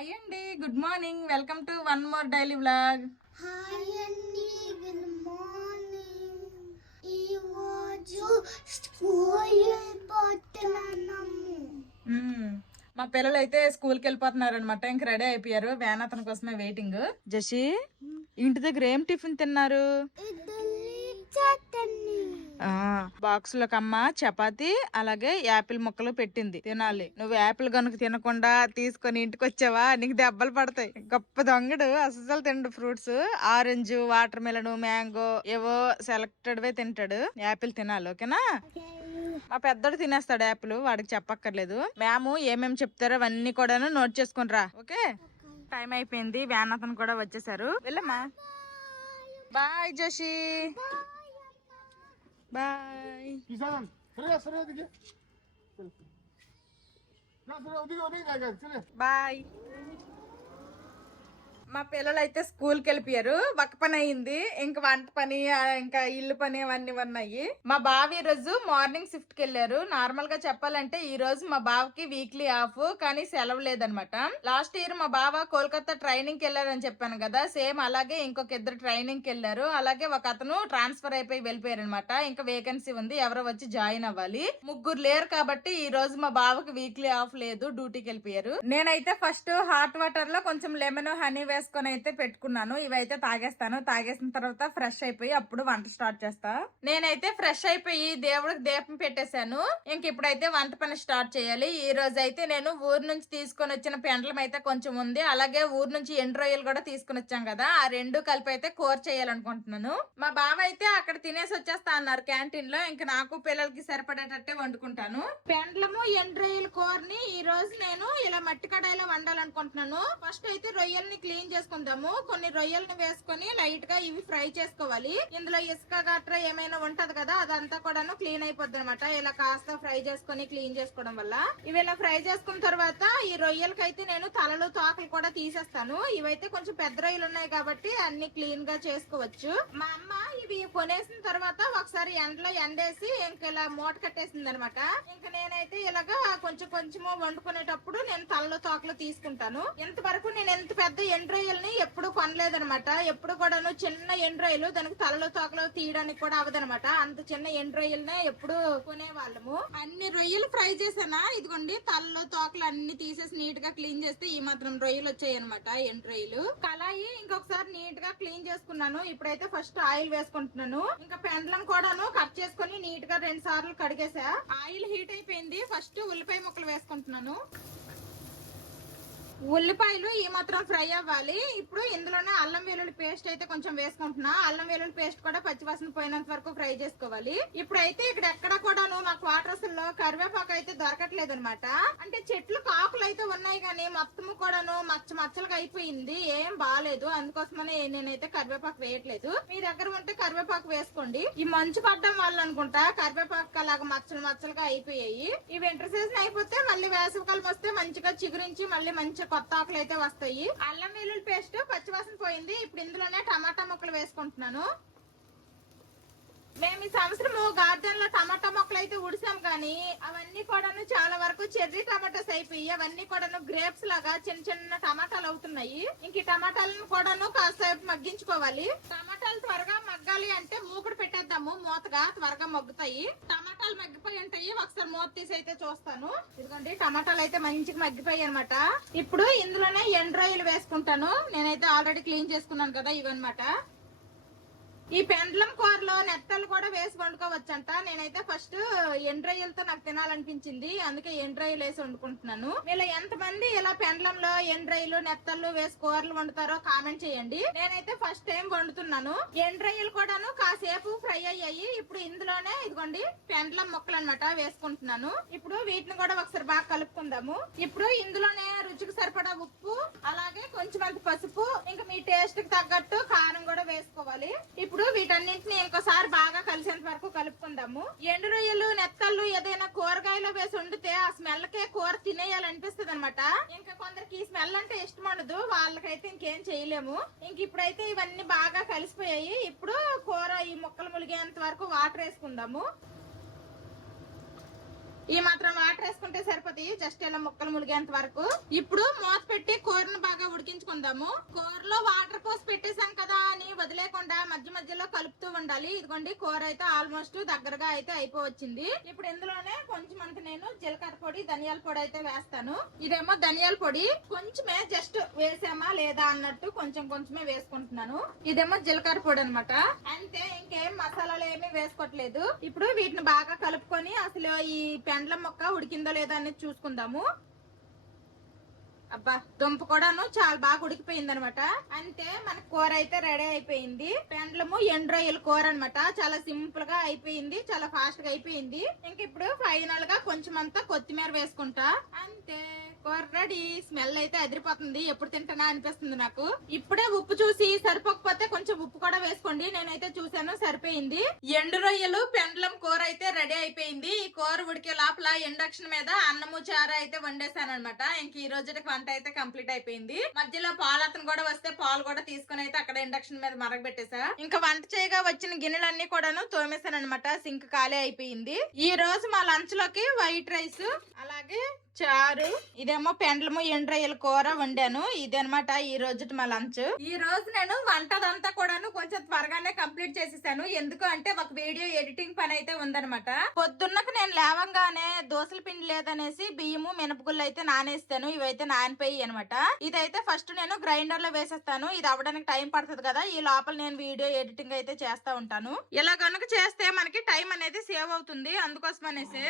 Hi అండి, good morning. Welcome to one more daily vlog. Hi అండి, good morning. ఈ రోజు స్కూల్ వెళ్ళిపోతున్నాము. మా పిల్లలు అయితే స్కూల్కి వెళ్ళిపోతున్నారు అనమాట. ఇంక రెడీ అయిపోయారు. వ్యాన్ అతని కోసమే వెయిటింగ్. జషి, ఇంటి దగ్గర ఏం టిఫిన్ తిన్నారు? ఇడ్లీ చట్నీ. బాక్స్ లోకి అమ్మ చపాతి అలాగే యాపిల్ ముక్కలు పెట్టింది, తినాలి. నువ్వు యాపిల్ కనుక తినకుండా తీసుకొని ఇంటికి వచ్చావా నీకు దెబ్బలు పడతాయి. గొప్ప దొంగడు, అసలు తిండు fruits. Orange, watermelon, mango ఏవో సెలెక్టెడ్ వే తింటాడు. యాపిల్ తినాలి, ఓకేనా? మా పెద్దోడు తినేస్తాడు యాపిల్, వాడికి చెప్పక్కర్లేదు. మేము ఏమేమి చెప్తారో అవన్నీ కూడా నోట్ చేసుకుని రా, ఓకే? టైం అయిపోయింది, వ్యాన్ అతను కూడా వచ్చేసారు. వెళ్ళమ్మా. Bye Joshi, bye. బాయ్. మా పిల్లలు అయితే స్కూల్కి వెళ్ళిపోయారు. ఒక పని అయింది, ఇంకా వంట పని, ఇంకా ఇల్లు పని అవన్నీ ఉన్నాయి. మా బావ ఈ రోజు మార్నింగ్ షిఫ్ట్ కి వెళ్ళారు. నార్మల్ గా చెప్పాలంటే ఈ రోజు మా బావకి వీక్లీ ఆఫ్, కానీ సెలవు లేదనమాట. లాస్ట్ ఇయర్ మా బావ కోల్కతా ట్రైనింగ్ కి వెళ్ళారని చెప్పాను కదా, సేమ్ అలాగే ఇంకొక ఇద్దరు ట్రైనింగ్ కి వెళ్ళారు. అలాగే ఒక అతను ట్రాన్స్ఫర్ అయిపోయి వెళ్ళిపోయారు అనమాట. ఇంకా వేకెన్సీ ఉంది, ఎవరో వచ్చి జాయిన్ అవ్వాలి. ముగ్గురు లేరు కాబట్టి ఈ రోజు మా బావకి వీక్లీ ఆఫ్ లేదు, డ్యూటీకి వెళ్ళిపోయారు. నేనైతే ఫస్ట్ హాట్ వాటర్ లో కొంచెం లెమన్, హనీ వేసుకొని అయితే పెట్టుకున్నాను. ఇవైతే తాగేస్తాను. తాగేసిన తర్వాత ఫ్రెష్ అయిపోయి అప్పుడు వంట స్టార్ట్ చేస్తా. నేనైతే ఫ్రెష్ అయిపోయి దేవుడికి దీపం పెట్టేశాను. ఇంక ఇప్పుడైతే వంట పని స్టార్ట్ చేయాలి. ఈ రోజు అయితే నేను ఊరు నుంచి తీసుకొని వచ్చిన పెండలం అయితే కొంచెం ఉంది. అలాగే ఊరు నుంచి ఎండు రొయ్యలు కూడా తీసుకుని వచ్చాం కదా, ఆ రెండు కలిపి అయితే కూర చేయాలనుకుంటున్నాను. మా బావ అయితే అక్కడ తినేసి వచ్చేస్తా అన్నారు క్యాంటీన్ లో. ఇంక నాకు పిల్లలకి సరిపడేటట్టే వండుకుంటాను. పెండలము ఎండు రొయ్యల కూరని ఈ రోజు నేను ఇలా మట్టి కడాయిలో వండాలనుకుంటున్నాను. ఫస్ట్ అయితే రొయ్యల్ని క్లీన్ చేసుకుందాము. కొన్ని రొయ్యల్ని వేసుకొని లైట్ గా ఇవి ఫ్రై చేసుకోవాలి. ఇందులో ఇసుక గట్రా ఏమైనా ఉంటది కదా, అదంతా కూడాను క్లీన్ అయిపోద్ది అనమాట. ఇలా కాస్త ఫ్రై చేసుకొని క్లీన్ చేసుకోవడం వల్ల. ఇవి ఇలా ఫ్రై చేసుకున్న తర్వాత ఈ రొయ్యలకైతే నేను తలలు, తోకలు కూడా తీసేస్తాను. ఇవైతే కొంచెం పెద్ద రొయ్యలు ఉన్నాయి కాబట్టి అన్ని క్లీన్ గా చేసుకోవచ్చు. మా అమ్మ ఇవి కొనేసిన తర్వాత ఒకసారి ఎండలో ఎండేసి ఇంక ఇలా మూట కట్టేసింది అనమాట. ఇంక నేనైతే ఇలాగా కొంచెం కొంచెము వండుకునేటప్పుడు నేను తలలు, తోకలు తీసుకుంటాను. ఇంతవరకు నేను ఎంత పెద్ద ఎండు రొయ్యల్ని ఎప్పుడు కొనలేదనమాట. ఎప్పుడు కూడాను చిన్న ఎండు రొయ్యలు, దానికి తలలో తోకలు తీయడానికి కూడా అవదనమాట. అంత చిన్న ఎండు రొయ్యలనే ఎప్పుడు కొనేవాళ్ళము. అన్ని రొయ్యలు ఫ్రై చేసానా, ఇదిగోండి తలలో తోకలు అన్ని తీసేసి నీట్ గా క్లీన్ చేస్తే ఈ మాత్రం రొయ్యలు వచ్చాయి అనమాట, ఎండు రొయ్యలు. కళాయి ఇంకొకసారి నీట్ గా క్లీన్ చేసుకున్నాను. ఇప్పుడైతే ఫస్ట్ ఆయిల్ వేసుకుంటున్నాను. ఇంకా పెండలం కూడాను కట్ చేసుకుని నీట్ గా 2 సార్లు కడిగేసా. ఆయిల్ హీట్ అయిపోయింది. ఫస్ట్ ఉల్లిపాయ ముక్కలు వేసుకుంటున్నాను. ఉల్లిపాయలు ఈ మాత్రం ఫ్రై అవ్వాలి. ఇప్పుడు ఇందులోనే అల్లం వెల్లుల్లి పేస్ట్ అయితే కొంచెం వేసుకుంటున్నా. అల్లం వెల్లుల్లి పేస్ట్ కూడా పచ్చివాసన పోయినంత వరకు ఫ్రై చేసుకోవాలి. ఇప్పుడైతే ఇక్కడ ఎక్కడ కూడాను మాకు వాటర్స్ లో కరివేపాకు అయితే దొరకట్లేదు అనమాట. అంటే చెట్లు కాకులు అయితే ఉన్నాయి కానీ మొత్తము కూడాను మచ్చలుగా అయిపోయింది, ఏం బాగాలేదు. అందుకోసమనే నేనైతే కరివేపాకు వేయట్లేదు. మీ దగ్గర ఉంటే కరివేపాకు వేసుకోండి. ఈ మంచు పడ్డం వల్ల అనుకుంటా కరివేపాకు అలాగా మచ్చలుగా అయిపోయాయి. ఈ వింటర్ సీజన్ అయిపోతే మళ్ళీ వేసవికాలం వస్తే మంచిగా చిగురించి మళ్ళీ మంచి కొత్త ఆకులు అయితే వస్తాయి. అల్లం వెల్లుల్లి పేస్ట్ పచ్చివాసన పోయింది. ఇప్పుడు ఇందులోనే టమాటా ముక్కలు వేసుకుంటున్నాను. మేము ఈ సంవత్సరము గార్డెన్ లో టమాటా మొక్కలు అయితే ఉడిసాం కానీ అవన్నీ కూడాను చాలా వరకు చెర్రీ టమాటాస్ అయిపోయి అవన్నీ కూడాను గ్రేప్స్ లాగా చిన్న చిన్న టమాటాలు అవుతున్నాయి. ఇంక ఈ టమాటాలను కూడాను కాసేపు మగ్గించుకోవాలి. టమాటాలు త్వరగా మగ్గాలి అంటే మూకుడు పెట్టేద్దాము, మూతగా త్వరగా మగ్గుతాయి. టమాటాలు మగ్గిపోయి ఉంటాయి. ఒకసారి మూత తీసి అయితే చూస్తాను. ఇదిగోండి టమాటాలు అయితే మంచిగా మగ్గిపోయాయి అనమాట. ఇప్పుడు ఇందులోనే ఎండు రొయ్యలు వేసుకుంటాను. నేనైతే ఆల్రెడీ క్లీన్ చేసుకున్నాను కదా, ఇవన్నమాట. ఈ పెండలం కూరలో నెత్తలు కూడా వేసి వండుకోవచ్చంట. నేనైతే ఫస్ట్ ఎండ్రయ్యలతో నాకు తినాలనిపించింది, అందుకే ఎండ్రయ్యలు వేసి వండుకుంటున్నాను. మీరు ఎంతమంది ఇలా పెండలంలో ఎండ్రయ్యలు, నెత్తలు వేసి కూరలు వండుతారో కామెంట్ చేయండి. నేనైతే ఫస్ట్ టైం వండుతున్నాను. ఎండ్రయ్యలు కూడాను కాసేపు ఫ్రై అయ్యాయి. ఇప్పుడు ఇందులోనే ఇదిగోండి పెండలం ముక్కలు అనమాట వేసుకుంటున్నాను. ఇప్పుడు వీటిని కూడా ఒకసారి బాగా కలుపుకుందాము. ఇప్పుడు ఇందులోనే రుచికి సరిపడా ఉప్పు, అలాగే కొంచెం అంత పసుపు, ఇంకా మీ టేస్ట్ కి తగ్గట్టు కారం కూడా వేసుకోవాలి. ఇప్పుడు వీటన్నింటిని ఇంకోసారి బాగా కలిసేంత వరకు కలుపుకుందాము. ఎండు రొయ్యలు, నెత్తళ్ళు ఏదైనా కూరగాయలో వేసి వండితే ఆ స్మెల్ కే కూర తినేయాలనిపిస్తుంది అనమాట. ఇంకా కొందరికి ఈ స్మెల్ అంటే ఇష్టం ఉండదు, వాళ్ళకైతే ఇంకేం చేయలేము. ఇంక ఇప్పుడైతే ఇవన్నీ బాగా కలిసిపోయాయి. ఇప్పుడు కూర ఈ ముక్కలు ములిగేంత వరకు వాటర్ వేసుకుందాము. ఈ మాత్రం వాటర్ వేసుకుంటే సరిపోతాయి, జస్ట్ ఇలా ముక్కలు ములిగేంత వరకు. ఇప్పుడు మూత పెట్టి కూరను వేసుకుందాము. కూరలో వాటర్ పోసి పెట్టేసాం కదా అని వదిలేకుండా మధ్య మధ్యలో కలుపుతూ ఉండాలి. ఇదిగోండి కూర అయితే ఆల్మోస్ట్ దగ్గరగా అయితే అయిపోవచ్చింది. ఇప్పుడు ఇందులోనే కొంచెం అంత నేను జీలకర్ర పొడి ధనియాల పొడి అయితే వేస్తాను. ఇదేమో ధనియాల పొడి కొంచెమే జస్ట్ వేసామా లేదా అన్నట్టు కొంచెం కొంచెమే వేసుకుంటున్నాను. ఇదేమో జీలకర్ర పొడి అన్నమాట. అంతే, ఇంకేం మసాలాలు ఏమీ వేసుకోవట్లేదు. ఇప్పుడు వీటిని బాగా కలుపుకొని అసలు ఈ పెండ్లం మొక్క ఉడికిందో లేదా అనేది చూసుకుందాము. అబ్బా, దుంప కూడాను చాలా బాగా ఉడికిపోయింది అనమాట. అంతే, మన కూర అయితే రెడీ అయిపోయింది. పెండ్లము ఎండు రొయ్యల కూర అనమాట. చాలా సింపుల్ గా అయిపోయింది, చాలా ఫాస్ట్ గా అయిపోయింది. ఇంక ఇప్పుడు ఫైనల్ గా కొంచెం అంతా కొత్తిమీర వేసుకుంటా. అంతే, కూర రెడీ. స్మెల్ అయితే అదిరిపోతుంది. ఎప్పుడు తింటానా అనిపిస్తుంది నాకు. ఇప్పుడే ఉప్పు చూసి సరిపోకపోతే కొంచెం ఉప్పు కూడా వేసుకోండి. నేనైతే చూసాను, సరిపోయింది. ఎండు రొయ్యలు పెండ్లం కూర అయితే రెడీ అయిపోయింది. ఈ కూర ఉడికే లోపల ఇండక్షన్ మీద అన్నము చారు అయితే వండేసాను అనమాట. ఇంక ఈ రోజుకి వంట అయితే కంప్లీట్ అయిపోయింది. మధ్యలో పాలు అతను కూడా వస్తే పాలు కూడా తీసుకుని అయితే అక్కడ ఇండక్షన్ మీద మరగబెట్టేసా. ఇంకా వంట చేయగా వచ్చిన గిన్నెలన్నీ కూడాను తోమేశాను అనమాట. సింక్ ఖాళీ అయిపోయింది. ఈ రోజు మా లంచ్ లోకి వైట్ రైస్ అలాగే చారు, ఇదేమో పెండ్లము ఎండ్రయ్యల కూర వండాను. ఇదనమాట ఈ రోజు మా లంచ్. ఈ రోజు నేను వంటదంతా కూడాను కొంచెం త్వరగానే కంప్లీట్ చేసేసాను. ఎందుకు అంటే ఒక వీడియో ఎడిటింగ్ పని అయితే ఉందనమాట. పొద్దున్నకు నేను లేవంగానే దోసల పిండి లేదనేసి బియ్యము మినపగుళ్ళు అయితే నానేస్తాను. ఇవైతే నానిపోయి అనమాట. ఇదైతే ఫస్ట్ నేను గ్రైండర్ లో వేసేస్తాను. ఇది అవ్వడానికి టైం పడుతుంది కదా, ఈ లోపల నేను వీడియో ఎడిటింగ్ అయితే చేస్తా ఉంటాను. ఇలా కనుక చేస్తే మనకి టైం అనేది సేవ్ అవుతుంది. అందుకోసం అనేసి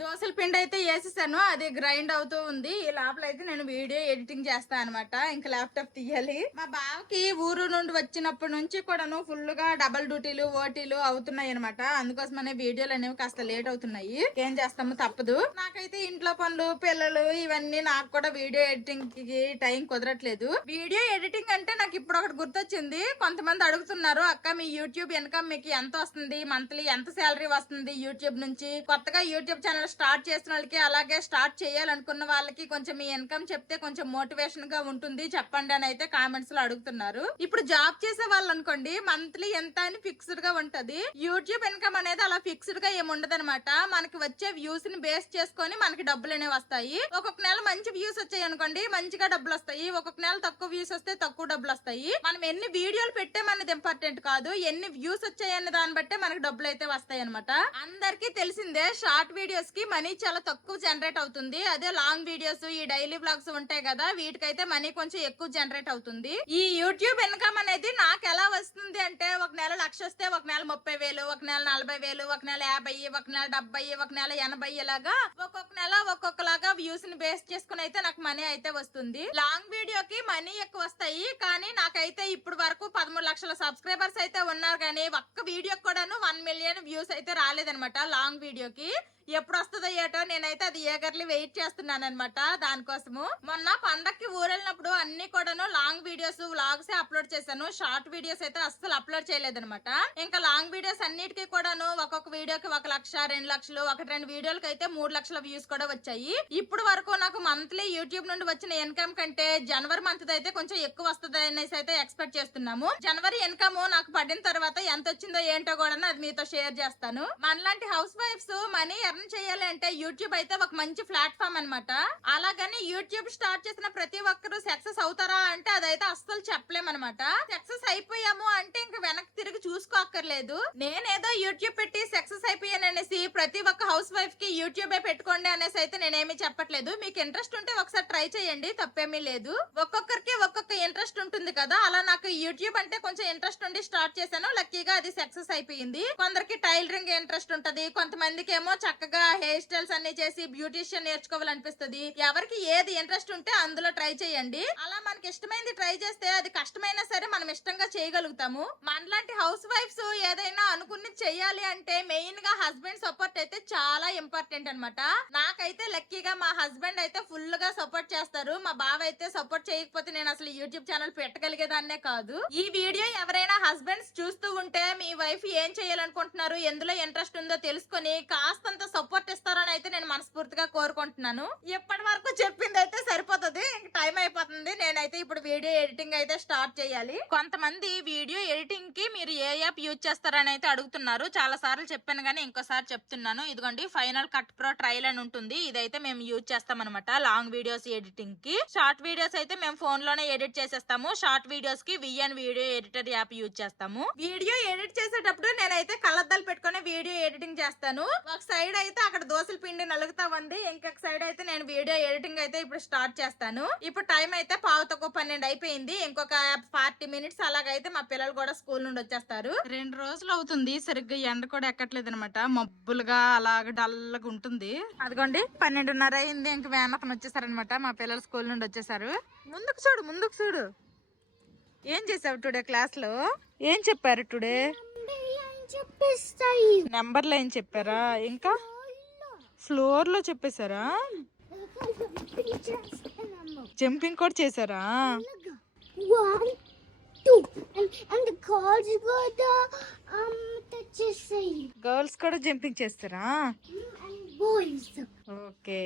దోసల పిండి అయితే వేసేసాను. అది గ్రైండ్ అవుతూ ఉంది. ఈ లోపల అయితే నేను వీడియో ఎడిటింగ్ చేస్తాను అనమాట. ఇంకా ల్యాప్టాప్ తీయాలి. మా బావకి ఊరు నుండి వచ్చినప్పటి నుంచి కూడాను ఫుల్ గా డబల్ డ్యూటీలు ఓటీలు అవుతున్నాయి అనమాట. అందుకోసమనే వీడియోలు అనేవి కాస్త లేట్ అవుతున్నాయి. ఏం చేస్తాము, తప్పదు. నాకైతే ఇంట్లో పనులు పిల్లలు ఇవన్నీ నాకు కూడా వీడియో ఎడిటింగ్ కి టైం కుదరట్లేదు. వీడియో ఎడిటింగ్ అంటే నాకు ఇప్పుడు ఒకటి గుర్తొచ్చింది. కొంతమంది అడుగుతున్నారు, అక్క మీ యూట్యూబ్ ఇన్కమ్ మీకు ఎంత వస్తుంది, మంత్లీ ఎంత శాలరీ వస్తుంది యూట్యూబ్ నుంచి? కొత్తగా యూట్యూబ్ ఛానల్ స్టార్ట్ చేసిన వాళ్ళకి అలాగే స్టార్ట్ చేయాలనుకున్న వాళ్ళకి కొంచెం మీ ఇన్కమ్ చెప్తే కొంచెం మోటివేషన్ గా ఉంటుంది చెప్పండి అని అయితే కామెంట్స్ లో అడుగుతున్నారు. ఇప్పుడు జాబ్ చేసే వాళ్ళు అనుకోండి మంత్లీ ఎంత అని ఫిక్స్డ్ గా ఉంటది. యూట్యూబ్ ఇన్కమ్ అనేది అలా ఫిక్స్డ్ గా ఏమి ఉండదన్నమాట. మనకి వచ్చే వ్యూస్ ని బేస్ చేసుకొని మనకి డబ్బులు అనేవి వస్తాయి. ఒక్కొక్క నెల మంచి వ్యూస్ వచ్చాయి అనుకోండి మంచిగా డబ్బులు వస్తాయి. ఒక్కొక్క నెల తక్కువ వ్యూస్ వస్తే తక్కువ డబ్బులు వస్తాయి. మనం ఎన్ని వీడియోలు పెట్టామనేది ఇంపార్టెంట్ కాదు, ఎన్ని వ్యూస్ వచ్చాయన్న దాన్ని బట్టే మనకి డబ్బులు అయితే వస్తాయి అనమాట. అందరికీ తెలిసిందే షార్ట్ వీడియోస్ కి మనీ చాలా తక్కువ జనరేట్ అవుతుంది. అదే లాంగ్ వీడియోస్ ఈ డైలీ బ్లాగ్స్ ఉంటాయి కదా, వీటికైతే మనీ కొంచెం ఎక్కువ జనరేట్ అవుతుంది. ఈ యూట్యూబ్ ఇన్కమ్ అనేది నాకు ఎలా వస్తుంది అంటే ఒక నెల 1,00,000 వస్తే ఒక నెల 30,000, ఒక నెల 40,000, ఒక నెల 50, ఒక నెల 70, ఒక నెల 80 ఇలాగా ఒక్కొక్క నెల ఒక్కొక్కలాగా వ్యూస్ ని బేస్ చేసుకుని అయితే నాకు మనీ అయితే వస్తుంది. లాంగ్ వీడియోకి మనీ ఎక్కువ వస్తాయి. కానీ నాకైతే ఇప్పుడు వరకు 13 లక్షల సబ్స్క్రైబర్స్ అయితే ఉన్నారు. కానీ ఒక్క వీడియోకి కూడాను 1 మిలియన్ వ్యూస్ అయితే రాలేదనమాట లాంగ్ వీడియోకి. ఎప్పుడు వస్తుందో ఏటో నేనైతే అది ఏగర్లీ వెయిట్ చేస్తున్నాను అనమాట. దానికోసము మొన్న పండక్కి ఊరెళ్ళినప్పుడు అన్ని కూడాను లాంగ్ వీడియోస్ వ్లాగ్స్ అప్లోడ్ చేశాను. షార్ట్ వీడియోస్ అయితే అస్సలు అప్లోడ్ చేయలేదన్నమాట. ఇంకా లాంగ్ వీడియోస్ అన్నిటికీ కూడాను ఒక్కొక్క వీడియోకి 1 లక్ష 2 లక్షలు, 1-2 వీడియోలకి అయితే 3 లక్షల వ్యూస్ కూడా వచ్చాయి. ఇప్పుడు వరకు నాకు మంత్లీ యూట్యూబ్ నుండి వచ్చిన ఇన్కమ్ కంటే జనవరి మంత్ అయితే కొంచెం ఎక్కువ వస్తుంది అనేసి అయితే ఎక్స్పెక్ట్ చేస్తున్నాము. జనవరి ఇన్కమ్ నాకు పడిన తర్వాత ఎంత వచ్చిందో ఏంటో కూడా అది మీతో షేర్ చేస్తాను. మనలాంటి హౌస్ వైఫ్స్ మనీ ఎర్న్ చేయాలి అంటే యూట్యూబ్ అయితే ఒక మంచి ప్లాట్ఫామ్ అన్నమాట. అలాగని యూట్యూబ్ స్టార్ట్ చేసిన ప్రతి ఒక్కరు సక్సెస్ అవుతారా అంటే అదైతే అస్సలు చెప్పలేమన్నమాట. సక్సెస్ అయిపోయాము అంటే ఇంక వెనక్కి తిరిగి చూసుకోక్కర్లేదు. నేనేదో యూట్యూబ్ పెట్టి సక్సెస్ అయిపోయాను అనేసి ప్రతి ఒక్క హౌస్ వైఫ్ కి యూట్యూబే పెట్టుకోండి అనేసి అయితే నేనేమి చెప్పట్లేదు. మీకు ఇంట్రెస్ట్ ఉంటే ఒకసారి ట్రై చేయండి, తప్పేమీ లేదు. ఒక్కొక్కరికి ఒక్కొక్క ఇంట్రెస్ట్ ఉంటుంది కదా, అలా నాకు యూట్యూబ్ అంటే కొంచెం ఇంట్రెస్ట్ ఉండి స్టార్ట్ చేశాను. లక్కీగా అది సక్సెస్ అయిపోయింది. కొందరికి టైలరింగ్ ఇంట్రెస్ట్ ఉంటది, కొంతమందికి ఏమో చక్కగా హెయిర్ స్టైల్స్ అన్ని చేసి బ్యూటిషియన్ నేర్చుకోవాలనిపిస్తుంది. ఎవరికి ఏది ఇంట్రెస్ట్ ఉంటే అందులో ట్రై చేయండి. అలా మనకి ఇష్టమైంది ట్రై చేస్తే అది కష్టమైనా సరే మనం ఇష్టంగా చేయగలుగుతాము. మనలాంటి హౌస్ వైఫ్స్ ఏదైనా అనుకుని చెయ్యాలి అంటే మెయిన్ గా హస్బెండ్ సపోర్ట్ అయితే చాలా ఇంపార్టెంట్ అన్నమాట. నాకైతే లక్కీగా మా హస్బెండ్ అయితే ఫుల్ గా సపోర్ట్ చేస్తారు. మా బావ అయితే సపోర్ట్ చేయకపోతే నేను అసలు యూట్యూబ్ ఛానల్ పెట్టగలిగేదాన్నే కాదు. ఈ వీడియో ఎవరైనా హస్బెండ్స్ చూస్తూ ఉంటే మీ వైఫ్ ఏం చేయాలనుకుంటున్నారు, ఎందులో ఇంట్రెస్ట్ ఉందో తెలుసుకొని కాస్తంత సపోర్ట్ ఇస్తారని అయితే నేను మనస్ఫూర్తిగా కోరుకుంటున్నాను. ఇప్పటి వరకు చెప్పింది అయితే సరిపోతుంది, టైం అయిపోతుంది. నేనైతే ఇప్పుడు వీడియో ఎడిటింగ్ అయితే స్టార్ట్ చేయాలి. కొంతమంది వీడియో ఎడిటింగ్ కి మీరు ఏ యాప్ యూజ్ చేస్తారని అయితే అడుగుతున్నారు. చాలా సార్లు చెప్పాను కానీ ఇంకోసారి చెప్తున్నాను. ఇదిగోండి ఫైనల్ కట్ ప్రో ట్రయల్ అని ఉంటుంది. ఇదైతే మేము యూజ్ చేస్తాం అనమాట లాంగ్ వీడియోస్ ఎడిటింగ్ కి. షార్ట్ వీడియోస్ అయితే మేము ఫోన్ లోనే ఎడిట్ చేసేస్తాము. షార్ట్ వీడియోస్ కి VN video editor app use చేస్తాము. వీడియో ఎడిట్ చేసేటప్పుడు నేనైతే కళ్ళద్దాలు పెట్టుకుని వీడియో ఎడిటింగ్ చేస్తాను. ఒక సైడ్ అయితే అక్కడ దోసల పిండి నలుగుతా ఉంది, ఇంకొక సైడ్ అయితే నేను వీడియో ఎడిటింగ్ అయితే ఇప్పుడు స్టార్ట్ చేస్తాను. ఇప్పుడు టైం అయితే 11:12 అయిపోయింది. ఇంకొక 40 మినిట్స్ అలాగైతే మా పిల్లలు కూడా స్కూల్ నుండి వచ్చేస్తారు. 2 రోజులు అవుతుంది, సరిగ్గా ఎండ కూడా ఎక్కట్లేదు అనమాట. మబ్బులుగా అలాగ డల్గా ఉంటుంది. అదిగోండి 12:30 అయింది. ఇంక వేనకన వచ్చేసారనమాట. మా పిల్లలు స్కూల్ నుండి వచ్చేసారు. ముందుకు చూడు ఏం చేసావు టుడే క్లాస్ లో? ఏం చెప్పారు టుడే? చెప్పేస్తాయి నెంబర్లు ఏం చెప్పారా? ఇంకా ఫ్లోర్ లో చెప్పేశారా? జంపింగ్ కూడా చేశారా? 1 2 and the girls కూడా చేస్తాయి. గర్ల్స్ కూడా జంపింగ్ చేస్తారా? and boys. ఓకే.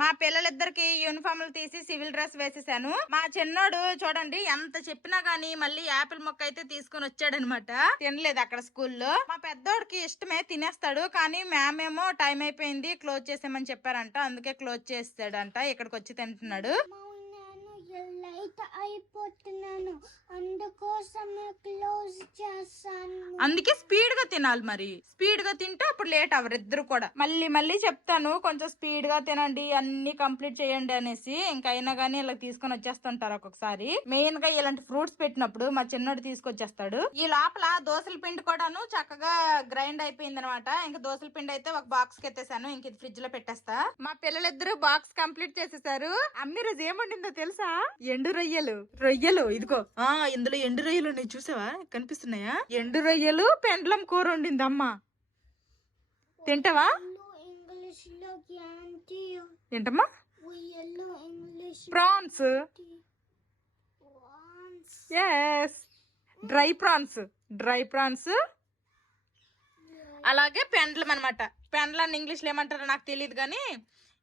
మా పిల్లలిద్దరికి యూనిఫామ్లు తీసి సివిల్ డ్రెస్ వేసేసాను. మా చిన్నోడు చూడండి ఎంత చెప్పినా గానీ మళ్ళీ యాపిల్ మొక్క అయితే తీసుకుని వచ్చాడనమాట. తినలేదు అక్కడ స్కూల్లో. మా పెద్దోడికి ఇష్టమే, తినేస్తాడు. కానీ మ్యామ్ ఏమో టైం అయిపోయింది క్లోజ్ చేసామని చెప్పారంట, అందుకే క్లోజ్ చేస్తాడంట. ఇక్కడికి వచ్చి తింటున్నాడు. లైట్ అయిపోతున్నాను, అందుకోసమే క్లోజ్ చేస్తాను. అందుకే స్పీడ్ గా తినాలి. మరి స్పీడ్ గా తింటే అప్పుడు లేట్ అవ్వరు ఇద్దరు కూడా. మళ్ళీ చెప్తాను కొంచెం స్పీడ్ గా తినండి, అన్ని కంప్లీట్ చేయండి అనేసి. ఇంకైనా గానీ ఇలా తీసుకొని వచ్చేస్తుంటారు ఒక్కొక్కసారి. మెయిన్ గా ఇలాంటి ఫ్రూట్స్ పెట్టినప్పుడు మా చిన్నోడు తీసుకొచ్చేస్తాడు. ఈ లోపల దోసల పిండి కూడాను చక్కగా గ్రైండ్ అయిపోయింది అనమాట. ఇంకా దోసల పిండి అయితే ఒక బాక్స్ కి ఎత్తేసాను. ఇంక ఇది ఫ్రిడ్జ్ లో పెట్టేస్తా. మా పిల్లలిద్దరు బాక్స్ కంప్లీట్ చేసేసారు. అమ్మి రోజు ఏమండిందో తెలుసా? ఎండు రొయ్యలు ఇదిగో. ఇందులో ఎండు రొయ్యలు ఉన్నాయి, చూసావా? కనిపిస్తున్నాయా? ఎండు రొయ్యలు పెండ్లం కూర వండింది అమ్మ. తింటావా? ఇంగ్లీష్ లో ఏంటమ్మా? ప్రాన్స్. Yes, dry prawns. అలాగే పెండ్లం అనమాట. పెండ్లాన్ని ఇంగ్లీష్ లో ఏమంటారో నాకు తెలియదు కానీ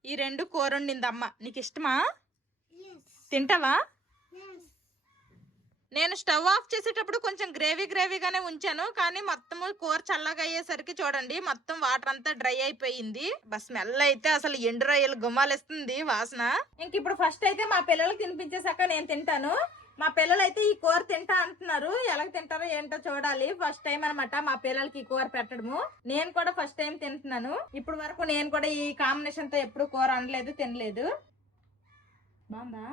ఈ 2 కూర వండింది అమ్మ. నీకు ఇష్టమా? తింటావా? నేను స్టవ్ ఆఫ్ చేసేటప్పుడు కొంచెం గ్రేవీగానే ఉంచాను, కానీ మొత్తం కూర చల్లగా అయ్యేసరికి చూడండి మొత్తం వాటర్ అంతా డ్రై అయిపోయింది. బస్ స్మెల్ అయితే అసలు ఎండు రొయ్యలు గుమ్మాలేస్తుంది వాసన. ఇంక ఇప్పుడు ఫస్ట్ అయితే మా పిల్లలకి తినిపించేసాక నేను తింటాను. మా పిల్లలు అయితే ఈ కూర తింటా అంటున్నారు. ఎలా తింటారో ఏంటో చూడాలి. ఫస్ట్ టైం అనమాట మా పిల్లలకి ఈ కూర పెట్టడము. నేను కూడా ఫస్ట్ టైం తింటున్నాను. ఇప్పుడు వరకు నేను కూడా ఈ కాంబినేషన్ తో ఎప్పుడు కూర అనలేదు, తినలేదు. బాగుందా?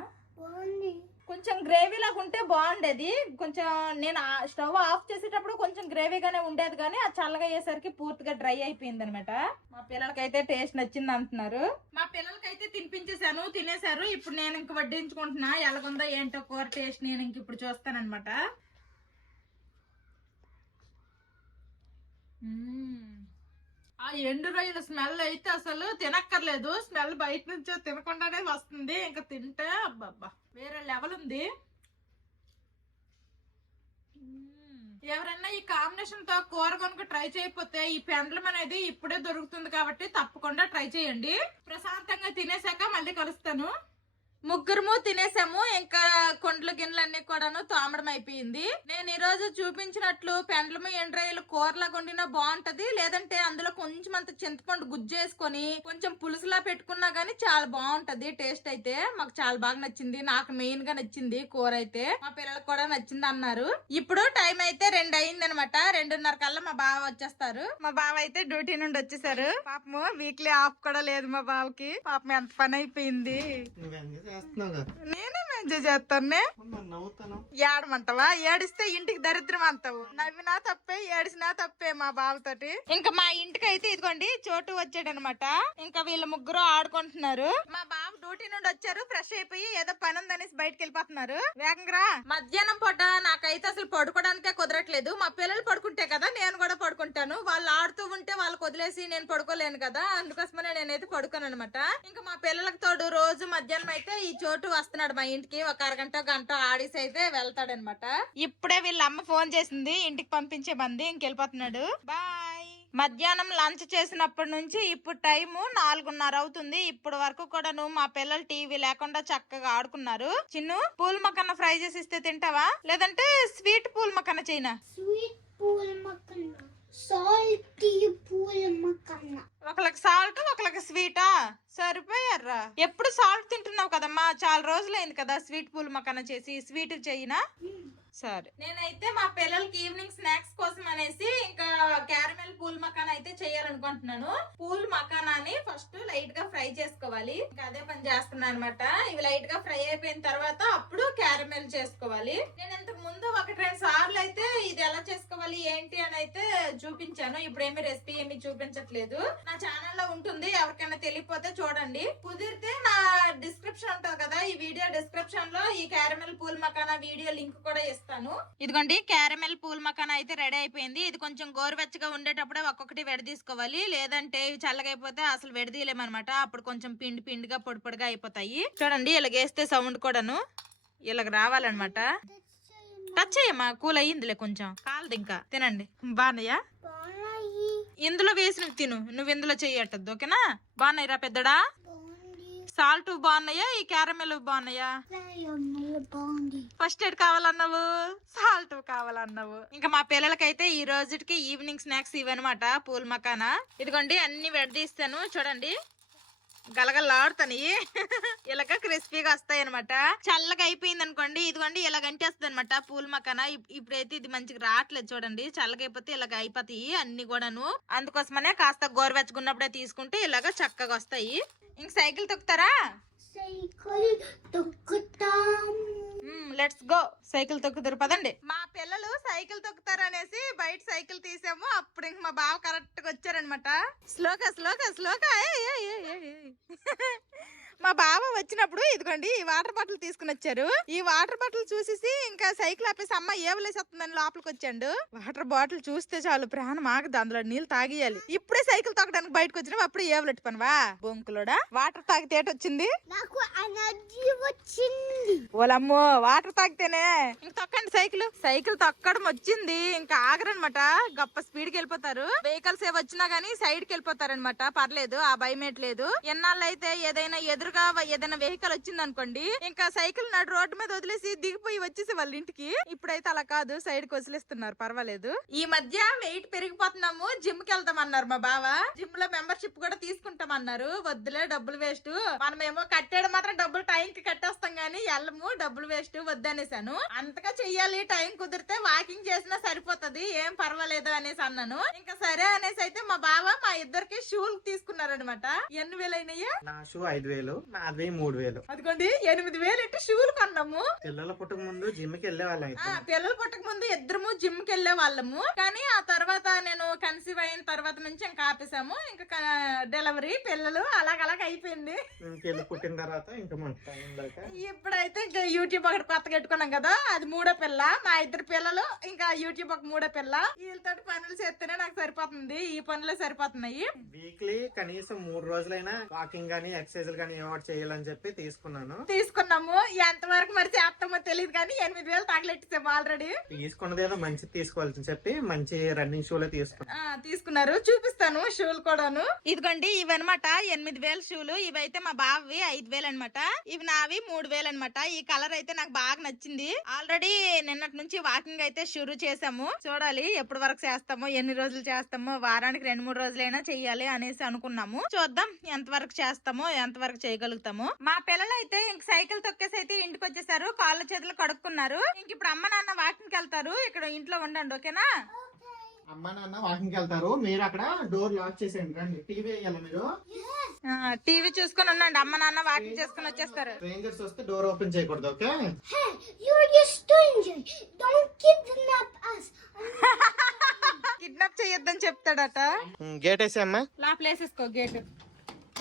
కొంచెం గ్రేవీ లాగా ఉంటే బాగుండేది. కొంచెం నేను స్టవ్ ఆఫ్ చేసేటప్పుడు కొంచెం గ్రేవీగానే ఉండేది, కానీ ఆ చల్లగా అయ్యేసరికి పూర్తిగా డ్రై అయిపోయింది అనమాట. మా పిల్లలకైతే టేస్ట్ నచ్చింది అంటున్నారు. మా పిల్లలకైతే తినిపించేసాను, తినేసారు. ఇప్పుడు నేను ఇంక వడ్డించుకుంటున్నా. ఎలాగుందో ఏంటో కూర టేస్ట్ నేను ఇంక ఇప్పుడు చూస్తానన్నమాట. ఆ ఎండు రొయ్యల స్మెల్ అయితే అసలు తినక్కర్లేదు. స్మెల్ బయట నుంచో తినకుండానే వస్తుంది. ఇంకా తింటే అబ్బబ్బా వేరే లెవెల్ ఉంది. ఎవరైనా ఈ కాంబినేషన్ తో కూర కనుక ట్రై చేయకపోతే ఈ పెండ్లం అనేది ఇప్పుడే దొరుకుతుంది కాబట్టి తప్పకుండా ట్రై చేయండి. ప్రశాంతంగా తినేసాక మళ్ళీ కలుస్తాను. ముగ్గురము తినేసాము. ఇంకా కొండలు గిన్నెలన్నీ కూడాను తోమడం అయిపోయింది. నేను ఈ రోజు చూపించినట్లు పెండ్లము ఎండ్రాయిలు కూరలా వండినా బాగుంటది, లేదంటే అందులో కొంచెం అంత చింతపండు గుజ్జు వేసుకొని కొంచెం పులుసులా పెట్టుకున్నా గానీ చాలా బాగుంటది. టేస్ట్ అయితే మాకు చాలా బాగా నచ్చింది. నాకు మెయిన్ గా నచ్చింది కూర అయితే. మా పిల్లలకు కూడా నచ్చింది అన్నారు. ఇప్పుడు టైం అయితే 2 అయింది అనమాట. 2:30 కల్లా మా బావ వచ్చేస్తారు. మా బావ అయితే డ్యూటీ నుండి వచ్చేసారు. పాపము వీక్లీ ఆఫ్ కూడా లేదు మా బావకి. పాపం ఎంత పని అయిపోయింది. నేనే ఎంజాయ్ చేస్తాను. ఏడమంటావా? ఏడిస్తే ఇంటికి దరిద్రం అంటావు. నవ్వినా తప్పే, ఏడిసినా తప్పే మా బావతోటి. ఇంకా మా ఇంటికి అయితే ఇదిగోండి చోటు వచ్చాడనమాట. ఇంకా వీళ్ళ ముగ్గురు ఆడుకుంటున్నారు. మా బావ డ్యూటీ నుండి వచ్చారు, ఫ్రెష్ అయిపోయి ఏదో పని ఉందనేసి బయటకు వెళ్ళిపోతున్నారు. వేగంగా మధ్యాహ్నం పూట నాకైతే అసలు పడుకోవడానికే కుదరట్లేదు. మా పిల్లలు పడుకుంటే కదా నేను కూడా పడుకుంటాను. వాళ్ళు ఆడుతూ ఉంటే వాళ్ళకి వదిలేసి నేను పడుకోలేను కదా, అందుకోసమనే నేనైతే పడుకోను అనమాట. ఇంకా మా పిల్లలకు తోడు రోజు మధ్యాహ్నం అయితే ఈ చోటు వస్తున్నాడు మా ఇంటికి. ఒక అరగంట గంట ఆడేసి అయితే వెళ్తాడనమాట. ఇప్పుడే వీళ్ళ అమ్మ ఫోన్ చేసింది, ఇంటికి పంపించే మంది ఇంకెళ్ళిపోతున్నాడు. బాయ్. మధ్యాహ్నం లంచ్ చేసినప్పటి నుంచి ఇప్పుడు టైము 4:30 అవుతుంది. ఇప్పుడు వరకు కూడాను మా పిల్లలు టీవీ లేకుండా చక్కగా ఆడుకున్నారు. చిన్ను పూల్ మక్కన్న ఫ్రై చేసి ఇస్తే తింటావా, లేదంటే స్వీట్ పూల్ మక్కన్న చేయనా? Sweet pool makana. Salty pool makana. ఒకళ్ళకి సాల్ట్ ఒకళ్ళకి స్వీటా, సరిపోయారా? ఎప్పుడు సాల్ట్ తింటున్నావు కదమ్మా, చాలా రోజులైంది కదా స్వీట్ పూల్ మక్కన చేసి. స్వీట్ చెయ్యినా? సరే. నేనైతే మా పిల్లలకి ఈవినింగ్ స్నాక్స్ కోసం అనేసి ఇంకా క్యారమెల్ పూల్ మకానా అయితే చేయాలనుకుంటున్నాను. పూల్ మకానాని ఫస్ట్ లైట్ గా ఫ్రై చేసుకోవాలి. ఇంకా అదే పని చేస్తున్నాను అనమాట. ఇవి లైట్ గా ఫ్రై అయిపోయిన తర్వాత అప్పుడు క్యారమెల్ చేసుకోవాలి. నేను ఇంతకు ముందు 1-2 సార్లు అయితే ఇది ఎలా చేసుకోవాలి ఏంటి అని అయితే చూపించాను. ఇప్పుడు ఏమి రెసిపీ ఏమి చూపించట్లేదు. నా ఛానల్ లో ఉంటుంది, ఎవరికైనా తెలియకపోతే చూడండి. కుదిరితే నా డిస్క్రిప్షన్ ఉంటుంది కదా, ఈ వీడియో డిస్క్రిప్షన్ లో ఈ caramel pool makhana video link కూడా ఇస్తాను. ఇదిగోండి క్యారమెల్ పూల్ మకానా అయితే రెడీ అయిపోయింది. ఇది కొంచెం గోరువెచ్చగా ఉండేటప్పుడే ఒక్కొక్కటి విడదీసుకోవాలి, లేదంటే ఇవి చల్లగైపోతే అసలు విడదీయలేమన్నమాట. అప్పుడు కొంచెం పిండి పిండిగా పొడి పొడిగా అయిపోతాయి. చూడండి ఇలాగ వేస్తే సౌండ్ కూడాను ఇలాగ రావాలన్నమాట. టచ్ అయ్యమ్మా, కూల్ అయ్యిందిలే, కొంచెం కాలదు. ఇంకా తినండి. బాగున్నాయా? ఇందులో వేసినవి తిను, నువ్వు ఇందులో చెయ్యట్టద్దు, ఓకేనా? బాగున్నాయిరా పెద్దడా? సాల్ట్ బాగున్నాయా, ఈ క్యారమెల్ బాగున్నాయా? ఫస్ట్ ఎయిడ్ కావాలన్నావు, సాల్ట్ కావాలన్నావు. ఇంకా మా పిల్లలకైతే ఈ రోజుకి ఈవినింగ్ స్నాక్స్ ఇవన్నమాట పూల్ మకానా. ఇదిగోండి అన్ని విడదీస్తాను, చూడండి గలగలాడుతాయి. ఇలాగ క్రిస్పీగా వస్తాయి అనమాట. చల్లగా అయిపోయింది అనుకోండి, ఇదిగోండి ఇలా గంటేస్తుంది అనమాట పూల్ మకానా. ఇప్పుడైతే ఇది మంచిగా రావట్లేదు, చూడండి చల్లగా అయిపోతే ఇలాగ అయిపోతాయి అన్ని కూడాను. అందుకోసమనే కాస్త గోరువెచ్చకున్నప్పుడే తీసుకుంటే ఇలాగ చక్కగా వస్తాయి. ఇంక సైకిల్ తొక్కుతారా? సైకిల్ తొక్కుతాం. Let's go. సైకిల్ తొక్కుతారు పదండి. మా పిల్లలు సైకిల్ తొక్కుతారు అనేసి బయట సైకిల్ తీసాము. అప్పుడు ఇంక మా బావ కరెక్ట్ గా వచ్చారనమాట. స్లోగా స్లోగా స్లోగా. మా బావ వచ్చినప్పుడు ఇదిగోండి ఈ వాటర్ బాటిల్ తీసుకుని వచ్చారు. ఈ వాటర్ బాటిల్ చూసేసి ఇంకా సైకిల్ ఆపేసి అమ్మ ఏవలేసేస్తుందని లోపలికి వచ్చాడు. వాటర్ బాటిల్ చూస్తే చాలు ప్రాణం ఆగదు, అందులో నీళ్ళు తాగియాలి. ఇప్పుడే సైకిల్ తొక్కడానికి బయటకు వచ్చినావు, అప్పుడు ఏవలెట్టు పనివా బొంకులోడా? వాటర్ తాగితే ఏటొచ్చింది? నాకు ఎనర్జీ వచ్చింది. ఓలమ్మో, వాటర్ తాగితేనే. ఇంక తొక్కండి సైకిల్. సైకిల్ తొక్కడం వచ్చింది, ఇంకా ఆగరనమాట. గొప్ప స్పీడ్ కి వెళ్ళిపోతారు. వెహికల్స్ ఏ వచ్చినా గానీ సైడ్ కి వెళ్ళిపోతారనమాట. పర్లేదు, ఆ భయమేట్లేదు. ఎన్నాళ్ళు అయితే ఏదైనా ఎదురుగా ఏదైనా వెహికల్ వచ్చింది అనుకోండి, ఇంకా సైకిల్ నడు రోడ్డు మీద వదిలేసి దిగిపోయి వచ్చేసి వాళ్ళ ఇంటికి. ఇప్పుడైతే అలా కాదు, సైడ్ కి వదిలేస్తున్నారు, పర్వాలేదు. ఈ మధ్య వెయిట్ పెరిగిపోతున్నాము, జిమ్ కి వెళ్తామన్నారు మా బావ. జిమ్ లో మెంబర్షిప్ కూడా తీసుకుంటామన్నారు. వద్దులే, డబ్బులు వేస్ట్. మనమేమో కట్టేయడం మాత్రం డబ్బులు టైం కి కట్టేస్తాం గానీ వెళ్ళము, డబ్బులు వేస్ట్ వద్దనేసాను. అంతగా చెయ్యాలి, టైం కుదిరితే వాకింగ్ చేసినా సరిపోతది, ఏం పర్వాలేదు అనేసి అన్నాను. ఇంకా సరే అనేసి అయితే మా బావ మా ఇద్దరికి షూలు తీసుకున్నారనమాట. ఎన్ని వేలు అయినాయా? నా షూ 5,000, నాది 3,000. అదిగోండి 8,000 ఇట్టి షూలు కొన్నాము. పిల్లల పుట్టక ముందు జిమ్ కి వెళ్ళే వాళ్ళం. పిల్లలు పుట్టక ముందు ఇద్దరము జిమ్ కి వెళ్ళే వాళ్ళము. కానీ ఆ తర్వాత నేను కన్సీవ్ అయిన తర్వాత నుంచి ఇంకా ఆపేసాము. ఇంకా డెలివరీ పిల్లలు అలాగలాగ అయిపోయింది. పిల్లలు పుట్టిన తర్వాత ఇంకా మన టైం లేక ఇప్పుడైతే ఇంకా యూట్యూబ్ ఒకటి కొత్త కట్టుకున్నాం కదా, అది 3వ పిల్ల. మా ఇద్దరు పిల్లలు ఇంకా యూట్యూబ్ ఒక 3వ పిల్ల. వీళ్ళతో పనులు చేస్తేనే నాకు సరిపోతుంది, ఈ పనులే సరిపోతున్నాయి. వీక్లీ కనీసం 3 రోజులైనా వాకింగ్ గానీ ఎక్సర్సైజ్ గానీ ఏమో చేయాలని చెప్పి తీసుకున్నాము. ఎంతవరకు మరి చేస్తామో తెలియదు కానీ 8,000 తగలెట్టేసాము ఆల్రెడీ. తీసుకున్నది ఏదో మంచి తీసుకోవాలని చెప్పి మంచి రన్నింగ్ షూలే తీసుకున్నారు. చూపిస్తాను షూలు కూడాను. ఇదిగోండి ఇవన్నమాట 8,000 షూలు. ఇవైతే మా బావవి 5,000 అనమాట. ఇవి నావి 3,000 అనమాట. ఈ కలర్ అయితే నాకు బాగా నచ్చింది. ఆల్రెడీ నిన్నటి నుంచి వాకింగ్ అయితే షురూ చేసాము. చూడాలి ఎప్పటి వరకు చేస్తామో, ఎన్ని రోజులు చేస్తామో. వారానికి 2-3 రోజులైనా చెయ్యాలి అనేసి అనుకున్నాము. చూద్దాం ఎంత వరకు చేస్తామో, ఎంత వరకు చేయగలుగుతాము. మా పిల్లలు అయితే ఇంక సైకిల్ తొక్కేసి అయితే ఇంటికి వచ్చేసారు, కాళ్ళ చేతులు కడుక్కున్నారు. ఇంక ఇప్పుడు అమ్మ నాన్న వాకింగ్ వెళ్తారు. ఇక్కడ ఇంట్లో ఉండండి, ఓకేనా? అమ్మ నాన్న వాకింగ్ వెళ్తారు, మీరు అక్కడ డోర్ లాక్ చేసేయండి. రండి, టీవీ వేయాలి. మీరు టీవీ చూసుకొని ఉండండి, అమ్మ నాన్న వాకింగ్ చేసుకుని వచ్చేస్తారు. స్ట్రేంజర్స్ వస్తే డోర్ ఓపెన్ చేయకూడదు, okay? Hey, you're a stranger. Don't kidnap us. Kidnap చేయొద్దని చెప్తాడట. గేట్ వేసే అమ్మా, లోపల వేసేసుకో గేట్.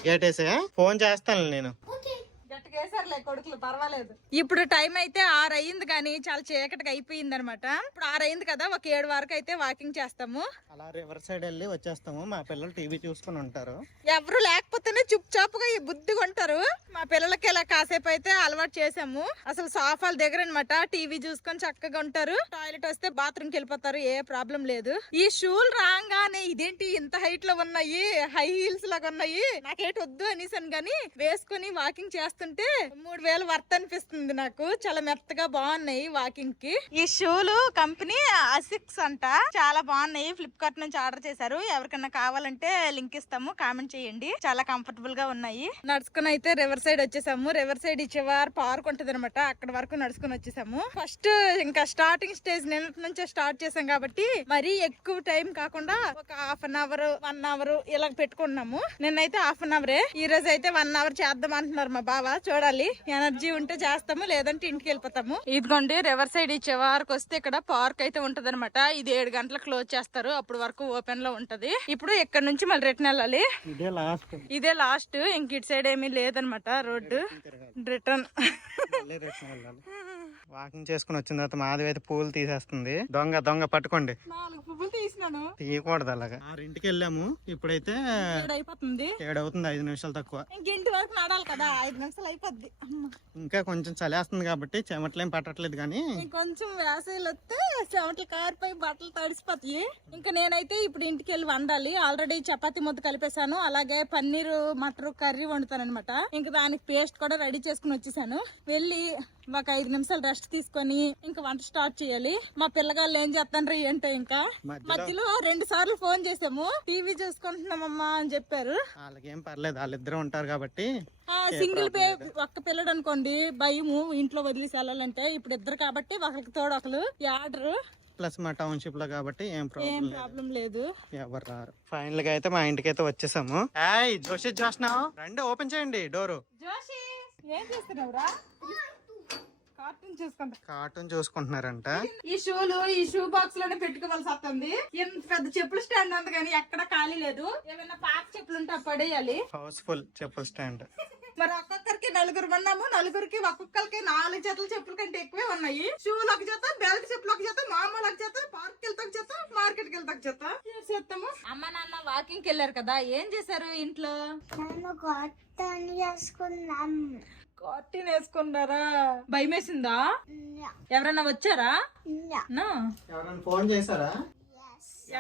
గేట్ వేసే. ఫోన్ చేస్తాను నేను. Okay. గట్టిగా వేసారు ఉంటారులే కొడుకులు, పర్వాలేదు. ఇప్పుడు టైం అయితే 6 అయ్యింది కానీ చాలా చీకటిగా అయిపోయింది అనమాట. ఇప్పుడు 6 అయింది కదా, ఒక 7 వరకు అయితే వాకింగ్ చేస్తాము. అలా రివర్ సైడ్ వెళ్ళి వచ్చేస్తాము. మా పిల్లలు టీవీ చూసుకుని ఉంటారు. ఎవరు లేకపోతేనే చుప్ చాపుగా ఈ బుద్ధిగా ఉంటారు. మా పిల్లలకి ఇలా కాసేపు అయితే అలవాటు చేసాము. అసలు సోఫాల దగ్గర అనమాట టీవీ చూసుకొని చక్కగా ఉంటారు. టాయిలెట్ వస్తే బాత్రూమ్ కి వెళ్ళిపోతారు, ఏ ప్రాబ్లం లేదు. ఈ షూలు రాగానే ఇదేంటి ఇంత హైట్ లో ఉన్నాయి, హై హీల్స్ లాగా ఉన్నాయి, నాకేటి వద్దు అనేసాను గానీ వేసుకుని వాకింగ్ చేస్తుంటే 3000 వర్త్ అనిపిస్తుంది నాకు. చాలా మెత్తగా బాగున్నాయి వాకింగ్ కి. ఈ షూలు కంపెనీ అసిక్స్ అంట, చాలా బాగున్నాయి. ఫ్లిప్కార్ట్ నుంచి ఆర్డర్ చేశారు. ఎవరికైనా కావాలంటే లింక్ ఇస్తాము, కామెంట్ చేయండి. చాలా కంఫర్టబుల్ గా ఉన్నాయి. నడుచుకుని అయితే రివర్ సైడ్ వచ్చేసాము. రివర్ సైడ్ ఇచ్చేవారు పార్క్ ఉంటది అనమాట, అక్కడ వరకు నడుచుకుని వచ్చేసాము. ఫస్ట్ ఇంకా స్టార్టింగ్ స్టేజ్ నిన్నటి నుంచే స్టార్ట్ చేసాం కాబట్టి మరీ ఎక్కువ టైం కాకుండా ఒక 1/2 అవర్ 1 అవర్ ఇలా పెట్టుకున్నాము. నిన్నైతే 1/2 అవరే, ఈ రోజు అయితే 1 అవర్ చేద్దాం అంటున్నారు మా బావ. చూడాలి, ఎనర్జీ ఉంటే చేస్తాము, లేదంటే ఇంటికి వెళ్ళిపోతాము. ఇదిగోండి రివర్ సైడ్ ఇచ్చే వారికి వస్తే ఇక్కడ పార్క్ అయితే ఉంటది అనమాట. ఇది 7 గంటలకు క్లోజ్ చేస్తారు, అప్పుడు వరకు ఓపెన్ లో ఉంటది. ఇప్పుడు ఇక్కడ నుంచి మళ్ళీ రిటర్న్ వెళ్ళాలి. ఇదే లాస్ట్, ఇంక ఇటు సైడ్ ఏమీ లేదనమాట రోడ్డు. రిటర్న్ వాకింగ్ చేసుకుని వచ్చిన తర్వాత మాధవి అయితే పూలు తీసేస్తుంది. దొంగ దొంగ పట్టుకోండి. 4 పువ్వులు తీసినాను, తీయకూడదు అలాగా. 6ంటికి వెళ్ళాము, ఇప్పుడైతే 7 అయిపోతుంది. 7 అవుతుంది, 5 నిమిషాలు తక్కువ. ఇంక ఇంటి వరకు నడాలి కదా, 5 నిమిషాలు అయిపోద్ది. ఇంకా కొంచెం చలేస్తుంది కాబట్టి చెమటలేం పట్టట్లేదు కానీ ఇంకొంచెం వేసవిలు వస్తే చెమటలు కారిపోయి బట్టలు తడిసిపోతాయి. ఇంకా నేనైతే ఇప్పుడు ఇంటికి వెళ్ళి వండాలి. ఆల్రెడీ చపాతీ ముద్ద కలిపేశాను, అలాగే పన్నీరు మటర్ కర్రీ వండుతాను అనమాట. ఇంకా దానికి పేస్ట్ కూడా రెడీ చేసుకుని వచ్చేసాను. వెళ్ళి ఒక 5 నిమిషాలు రెస్ట్ తీసుకొని ఇంకా వంట స్టార్ట్ చేయాలి. మా పిల్లగాళ్ళు ఏం చేస్తాను ఏంటో. ఇంకా మధ్యలో 2 సార్లు ఫోన్ చేసాము, టీవీ చూసుకుంటున్నామమ్మా అని చెప్పారు. వాళ్ళకేం పర్లేదు, వాళ్ళిద్దరు ఉంటారు కాబట్టి. సింగిల్ బేబీ ఒక్క పిల్లడు అనుకోండి భయము, ఇంట్లో వదిలేసి వెళ్ళాలంటే. ఇప్పుడు ఇద్దరు కాబట్టి ఒకరికి తోడు ఒకరు ఆర్డర్. ప్లస్ మా టౌన్షిప్ లో కాబట్టి ఏం ప్రాబ్లం లేదు, ఎవరు రారు. ఫైనల్ గా అయితే మా ఇంటికి అయితే వచ్చేసాము. జోషి చూస్తున్నావు, రండి ఓపెన్ చేయండి డోరు. జోషి ఏం చేస్తున్నావురా? కార్టూన్ చూసుకుంటున్నారంట. ఈ షూలు ఈ షూ బాక్స్ లోనే పెట్టుకోవాల్సి వస్తుంది. ఎంత పెద్ద చెప్పుల స్టాండ్ ఉంది కానీ ఎక్కడ ఖాళీ లేదు. ఏమైనా పాత చెప్పులు ఉంటే పడేయాలి. హౌస్ఫుల్ చెప్పుల స్టాండ్. మరి ఒక్కొక్కరికి 4 ఉన్నాము, 4కి ఒక్కొక్కరికి 4 జతల చెప్పుల కంటే ఎక్కువే ఉన్నాయి. షూలు ఒక జత, బెల్ట్ చెప్పులు ఒక జత, మామూలు ఒక జత, పార్క్ వెళ్తా ఒక జత, మార్కెట్ కి వెళ్తా ఒక జత చేస్తాము. అమ్మ నాన్న వాకింగ్ కి వెళ్ళారు కదా, ఏం చేశారు ఇంట్లో? కాటన్ వేసుకున్నారా? భయం వేసిందా? ఎవరన్నా వచ్చారా? ఎవరైనా ఫోన్ చేశారా?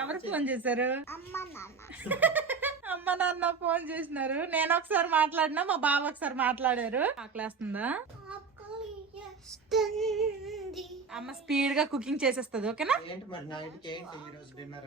ఎవరు ఫోన్ చేశారు? అమ్మ నాన్న ఫోన్ చేసినారు. నేను ఒకసారి మాట్లాడినా, మా బావ ఒకసారి మాట్లాడారు. ఆకలేస్తుందా? అమ్మ స్పీడ్ గా కుకింగ్ చేసేస్తుంది. ఓకేనా?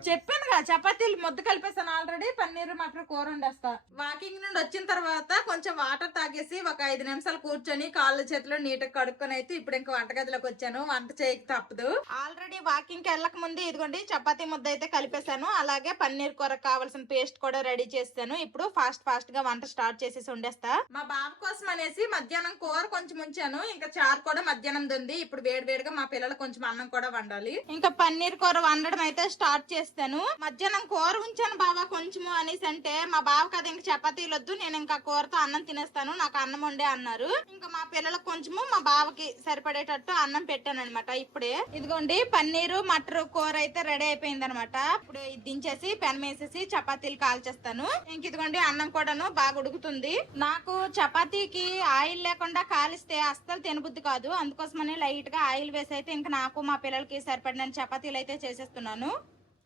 చెప్పానుగా చపాతీలు ముద్ద కలిపేస్తాను ఆల్రెడీ. పన్నీరు మటర్ కూర వండేస్తా. వాకింగ్ నుండి వచ్చిన తర్వాత కొంచెం వాటర్ తాగేసి ఒక 5 నిమిషాలు కూర్చొని కాళ్ళు చేతులు నీట్ గా కడుక్కొని అయితే ఇప్పుడు ఇంకా వంటగదిలోకి వచ్చాను. వంట చేయక తప్పదు. ఆల్రెడీ వాకింగ్ కి వెళ్ళక ముందు ఇదిగోండి చపాతీ ముద్ద అయితే కలిపేశాను. అలాగే పన్నీర్ కూర కావాల్సిన పేస్ట్ కూడా రెడీ చేస్తాను. ఇప్పుడు ఫాస్ట్ గా వంట స్టార్ట్ చేసేసి వండేస్తా. మా బాబు కోసం అనేసి మధ్యాహ్నం కూర కొంచెం ఉంచాను. ఇంకా చారు కూడా మధ్యాహ్నం ఉంది. ఇప్పుడు వేడివేడిగా మా పిల్లలు కొంచెం అన్నం కూడా వండాలి. ఇంకా పన్నీర్ కూర వండడం అయితే స్టార్ట్ చేస్తాను. మధ్యాహ్నం కూర ఉంచాను బావా కొంచెము అనేసి అంటే మా బావ కదా ఇంకా చపాతీలు వద్దు, నేను ఇంకా కూరతో అన్నం తినేస్తాను, నాకు అన్నం వండే అన్నారు. ఇంకా మా పిల్లలకు కొంచెము మా బావకి సరిపడేటట్టు అన్నం పెట్టాను అనమాట. ఇప్పుడే ఇదిగోండి పన్నీరు మటర్ కూర అయితే రెడీ అయిపోయింది అనమాట. ఇప్పుడు ఇది దించేసి పెనం వేసేసి చపాతీలు కాల్చేస్తాను. ఇంక ఇదిగోండి అన్నం కూడాను బాగా ఉడుకుతుంది. నాకు చపాతీకి ఆయిల్ లేకుండా కాలిస్తే అస్సలు తినబుద్ధి కాదు, అందుకోసమని లైట్ గా ఆయిల్ వేసి అయితే ఇంకా నాకు మా పిల్లలకి సరిపడిన చపాతీలు అయితే చేసేస్తున్నాను.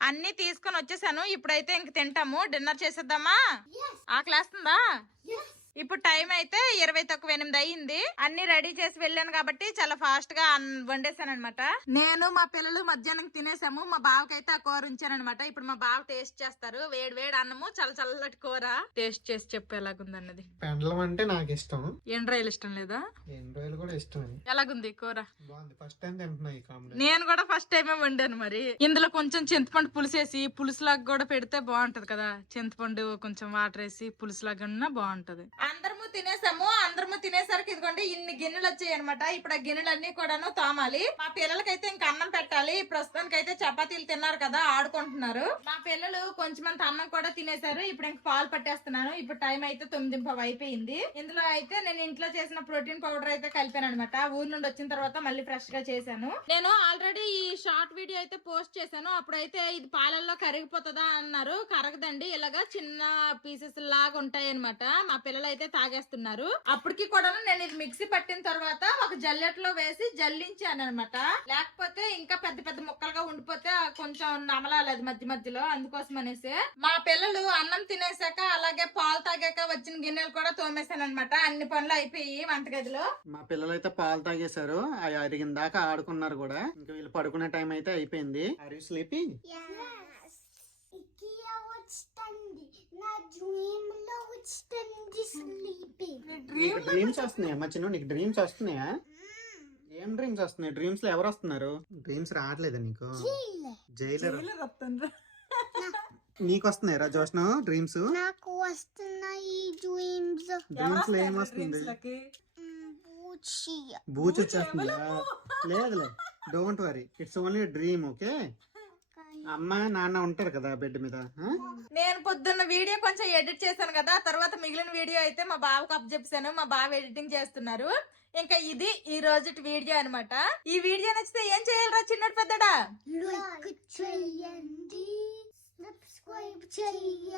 అన్ని తీసుకొని వచ్చేసాను. ఇప్పుడైతే ఇంక తింటాము. డిన్నర్ చేసేద్దామా? ఆకలేస్తుందా? ఇప్పుడు టైం అయితే 20:08 అయ్యింది. అన్ని రెడీ చేసి వెళ్ళాను కాబట్టి చాలా ఫాస్ట్ గా వండేసాను అనమాట. నేను మా పిల్లలు మధ్యాహ్నం తినేసాము. మా బావకైతే ఆ కూర ఉంచాను అనమాట. ఇప్పుడు మా బావ టేస్ట్ చేస్తారు. వేడి వేడి అన్నము, చల్లటి కూర. టేస్ట్ చేసి చెప్పు ఎలాగుందన్నది. పెండలం అంటే నాకు ఇష్టం. ఎండ్రాయిలు ఇష్టం లేదా? ఎండ్రాయిలు కూడా ఇష్టం. ఎలాగుంది కూర? బాగుంది. ఫస్ట్ టైం తింటున్నా ఈ కాంబినేషన్. నేను కూడా ఫస్ట్ టైమే వండాను. మరి ఇందులో కొంచెం చింతపండు పులుసేసి పులుసులాగా కూడా పెడితే బాగుంటది కదా. చింతపండు కొంచెం వాటర్ వేసి పులుసులాగా బాగుంటది. అందరి ముందు తినేసాము. అందరము తినేసరికి ఇదిగోండి ఇన్ని గిన్నెలు వచ్చాయి అనమాట. ఇప్పుడు ఆ గిన్నెలన్నీ కూడాను తోమాలి. మా పిల్లలకైతే ఇంకా అన్నం పెట్టాలి. ప్రస్తుతానికి అయితే చపాతీలు తిన్నారు కదా, ఆడుకుంటున్నారు. మా పిల్లలు కొంచెం అంత అన్నం కూడా తినేశారు. ఇప్పుడు ఇంకా పాలు పట్టేస్తున్నాను. ఇప్పుడు టైం అయితే 9:15 అయిపోయింది. ఇందులో అయితే నేను ఇంట్లో చేసిన ప్రోటీన్ పౌడర్ అయితే కలిపాను అనమాట. ఊరు నుండి వచ్చిన తర్వాత మళ్ళీ ఫ్రెష్ గా చేశాను. నేను ఆల్రెడీ ఈ షార్ట్ వీడియో అయితే పోస్ట్ చేశాను. అప్పుడైతే ఇది పాలల్లో కరిగిపోతుందా అన్నారు. కరగదండి, ఇలాగా చిన్న పీసెస్ లాగా ఉంటాయి అనమాట. మా పిల్లలు అయితే తాగేస్తున్నారు. అప్పటికి కూడా నేను ఇది మిక్సీ పట్టిన తర్వాత ఒక జల్లెట్లో వేసి జల్లించాను అనమాట. లేకపోతే ఇంకా పెద్ద పెద్ద ముక్కలుగా ఉండిపోతే కొంచెం నమలాలి అది మధ్య మధ్యలో. అందుకోసం అనేసి మా పిల్లలు అన్నం తినేసాక అలాగే పాలు తాగాక వచ్చిన గిన్నెలు కూడా తోమేశాను అనమాట. అన్ని పనులు అయిపోయి వంటగదిలో. మా పిల్లలు అయితే పాలు తాగేశారు, అవి అరిగిన దాకా ఆడుకున్నారు కూడా. ఇంకా వీళ్ళు పడుకునే టైం అయితే అయిపోయింది. Are you sleeping? Yes. Ikea వచ్చండి. నా డ్రీమ్ లో వచ్చండి sleeping. నీకు డ్రీమ్స్ వస్తున్నాయా మచ్చిను? నీకు డ్రీమ్స్ వస్తున్నాయా? ఏం డ్రీమ్స్ వస్తున్నాయి? డ్రీమ్స్ లో ఎవరు వస్తున్నారు? డ్రీమ్స్ రావట్లేదా నీకు? జైలర్ నీకు వస్తున్నాయి జోష్న డ్రీమ్స్? నాకు వస్తున్నాయి డ్రీమ్స్. డ్రీమ్స్ లో ఏం వస్తుంది? బూచి. బూచి వచ్చేస్తుందా? లేదులే, don't worry, it's only dream. Okay, అమ్మ నాన్న ఉంటారు కదా బెడ్ మీద. నేను పొద్దున్న వీడియో కొంచెం ఎడిట్ చేశాను కదా, తర్వాత మిగిలిన వీడియో అయితే మా బావకు అప్ చెప్పాను. మా బావ ఎడిటింగ్ చేస్తున్నారు. ఇంకా ఇది ఈ రోజు వీడియో అన్నమాట. ఈ వీడియో నచ్చితే ఏం చేయాలరా చిన్నడు పెద్దడా? లైక్ చేయండి, సబ్స్క్రైబ్ చేయండి.